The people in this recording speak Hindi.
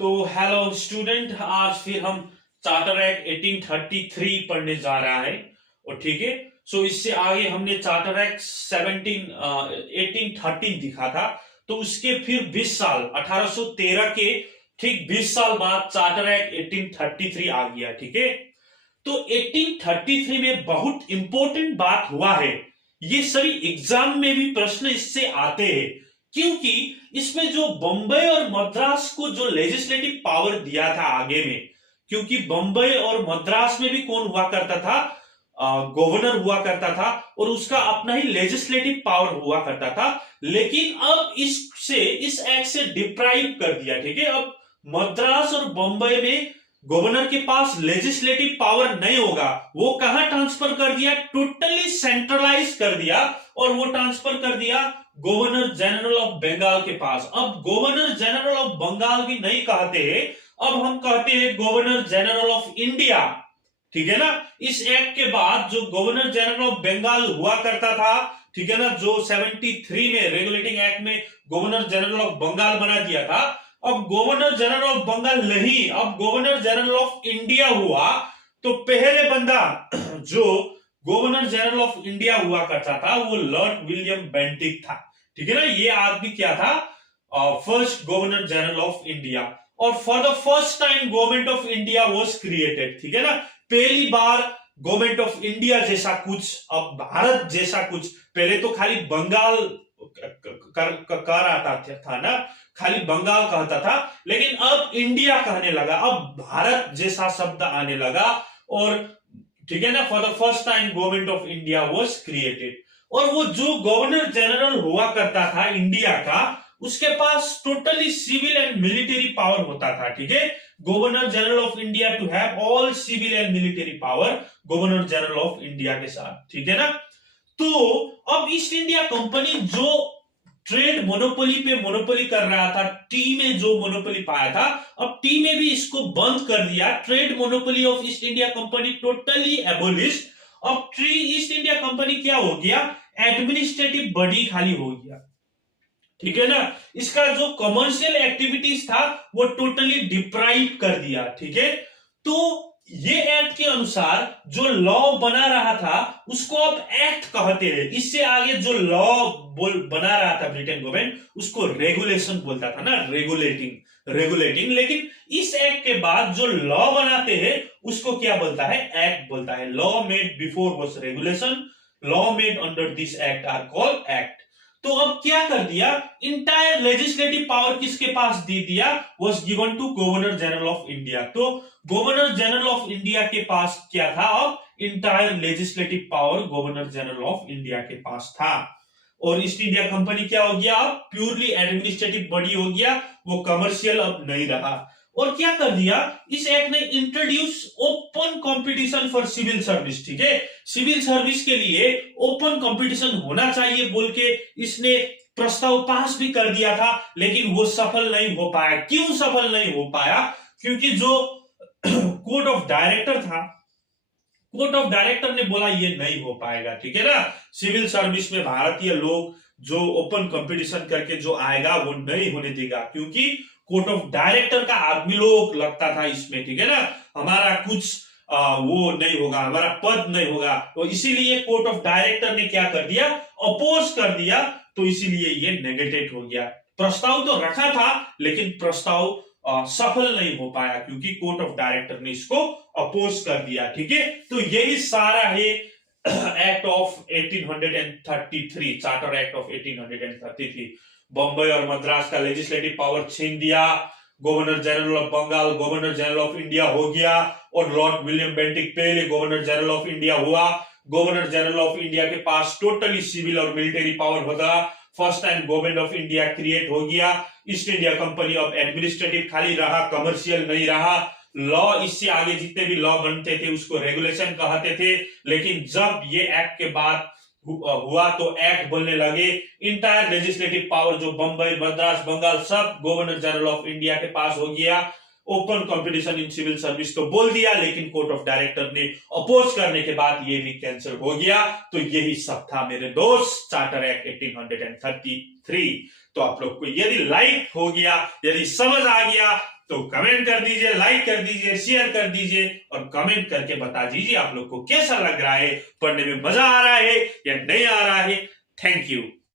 तो हेलो स्टूडेंट, आज फिर हम चार्टर एक्ट 1833 पढ़ने जा रहा है। और ठीक है। सो इससे आगे हमने चार्टर एक्ट 1813 दिखा था। तो उसके फिर 20 साल 1813 के ठीक 20 साल बाद चार्टर एक्ट 1833 आ गया। ठीक है। तो 1833 में बहुत इंपॉर्टेंट बात हुआ है। ये सभी एग्जाम में भी प्रश्न इससे आते हैं, क्योंकि इसमें जो बंबई और मद्रास को जो लेजिस्लेटिव पावर दिया था आगे में, क्योंकि बंबई और मद्रास में भी कौन हुआ करता था? गवर्नर हुआ करता था, और उसका अपना ही लेजिस्लेटिव पावर हुआ करता था। लेकिन अब इस एक्ट से डिप्राइव कर दिया। ठीक है। अब मद्रास और बंबई में गवर्नर के पास लेजिस्लेटिव पावर नहीं होगा। वो कहां ट्रांसफर कर दिया? टोटली सेंट्रलाइज कर दिया। और वो ट्रांसफर कर दिया गवर्नर जनरल ऑफ बंगाल के पास। अब गवर्नर जनरल ऑफ बंगाल भी नहीं कहते हैं, अब हम कहते हैं गवर्नर जनरल ऑफ इंडिया। ठीक है ना। इस एक्ट के बाद जो गवर्नर जनरल ऑफ बंगाल हुआ करता था, ठीक है ना, जो 73 में रेगुलेटिंग एक्ट में गवर्नर जनरल ऑफ बंगाल बना दिया था, अब गवर्नर जनरल ऑफ बंगाल नहीं, अब गवर्नर जनरल ऑफ इंडिया हुआ। तो पहले बंदा जो गवर्नर जनरल ऑफ इंडिया हुआ करता था वो लॉर्ड विलियम बेंटिक था। ठीक है ना। ये आदमी क्या था? First governor general of India. और for the first time government of India was created. ठीक है ना। पहली बार गवर्नमेंट ऑफ इंडिया जैसा कुछ, अब भारत जैसा कुछ। पहले तो खाली बंगाल कर आता था ना, खाली बंगाल कहता था, लेकिन अब इंडिया कहने लगा, अब भारत जैसा शब्द आने लगा। और ठीक है ना, for the first time government of India was created. और वो जो गवर्नर जनरल हुआ करता था इंडिया का, उसके पास totally civil and military power होता था। ठीक है। Governor general of India to have all civil and military power, governor general of India के साथ। ठीक है ना। तो अब ईस्ट इंडिया कंपनी जो ट्रेड मोनोपोली पे मोनोपोली कर रहा था, टी में जो मोनोपोली पाया था, अब टी में भी इसको बंद कर दिया। Trade monopoly of east India company totally abolish. अब ट्री ईस्ट इंडिया कंपनी क्या हो गया? एडमिनिस्ट्रेटिव बॉडी खाली हो गया। ठीक है ना। इसका जो कमर्शियल एक्टिविटीज था वो टोटली डिप्राइव कर दिया। ठीक है। तो ये एक्ट के अनुसार जो लॉ बना रहा था उसको अब एक्ट कहते हैं। इससे आगे जो लॉ बना रहा था ब्रिटेन गवर्नमेंट, उसको रेगुलेशन बोलता था ना, रेगुलेटिंग रेगुलेटिंग। लेकिन इस एक्ट के बाद जो लॉ बनाते हैं उसको क्या बोलता है? एक्ट बोलता है। Law made before was regulation, law made under this act are called act. तो अब क्या कर दिया? इंटायर लेजिस्लेटिव पावर किसके पास दे दिया? Was given to governor general of India. तो गवर्नर जनरल ऑफ इंडिया के पास क्या था? अब entire legislative power governor general of India के पास था। और ईस्ट इंडिया कंपनी क्या हो गया? अब प्योरली एडमिनिस्ट्रेटिव बॉडी हो गया, वो कमर्शियल अब नहीं रहा। और क्या कर दिया इस एक्ट ने? Introduce open competition for civil service. ठीक है। सिविल सर्विस के लिए ओपन कंपटीशन होना चाहिए बोल के इसने प्रस्ताव पास भी कर दिया था, लेकिन वो सफल नहीं हो पाया। क्यों सफल नहीं हो पाया? क्योंकि जो कोर्ट ऑफ डायरेक्टर था, कोर्ट ऑफ डायरेक्टर ने बोला ये नहीं हो पाएगा। ठीक है ना। सिविल सर्विस में भारतीय लोग जो ओपन कंपटीशन करके जो आएगा वो नहीं होने देगा, क्योंकि कोर्ट ऑफ डायरेक्टर का आदमी लोग लगता था इसमें। ठीक है ना। हमारा कुछ वो नहीं होगा, हमारा पद नहीं होगा। तो इसीलिए कोर्ट ऑफ डायरेक्टर ने क्या कर दिया? अपोज कर दिया। तो इसीलिए ये नेगेटेड हो गया। प्रस्ताव तो रखा था, लेकिन प्रस्ताव सफल नहीं हो पाया, क्योंकि कोर्ट ऑफ डायरेक्टर ने इसको अपोज कर दिया। ठीक है। तो यही सारा है act of 1833, charter act of 1833। Bambai और मद्रास का लेजिस्लेटिव पावर छीन दिया, governor general of Bengal governor general of India हो गया, और लॉर्ड विलियम बेंटिक पहले गवर्नर जनरल ऑफ इंडिया हुआ। गवर्नर जनरल ऑफ इंडिया के पास टोटली सिविल और मिलिट्री पावर होगा। First time government of India create हो गया। ईस्ट इंडिया कंपनी अब एडमिनिस्ट्रेटिव खाली रहा, कमर्शियल नहीं रहा। लॉ, इससे आगे जितने भी लॉ बनते थे उसको रेगुलेशन कहते थे। लेकिन जब ये एक्ट के बाद हुआ तो एक्ट बोलने लगे। इंटायर लेजिस्लेटिव पावर जो बम्बई, मद्रास, बंगाल सब गवर्नर जनरल ऑफ इंडिया के पास हो गया। Open competition in civil service तो बोल दिया, लेकिन कोर्ट ऑफ डायरेक्टर ने अपोज करने के बाद ये भी कैंसिल हो गया। तो यही सब था मेरे दोस्त चार्टर एक्ट 1833। तो आप लोग को यदि लाइक हो गया, यदि समझ आ गया तो कमेंट कर दीजिए, लाइक कर दीजिए, शेयर कर दीजिए और कमेंट करके बता दीजिए आप लोग को कैसा लग रहा है, पढ़ने में मजा आ रहा है या नहीं आ रहा है। Thank you.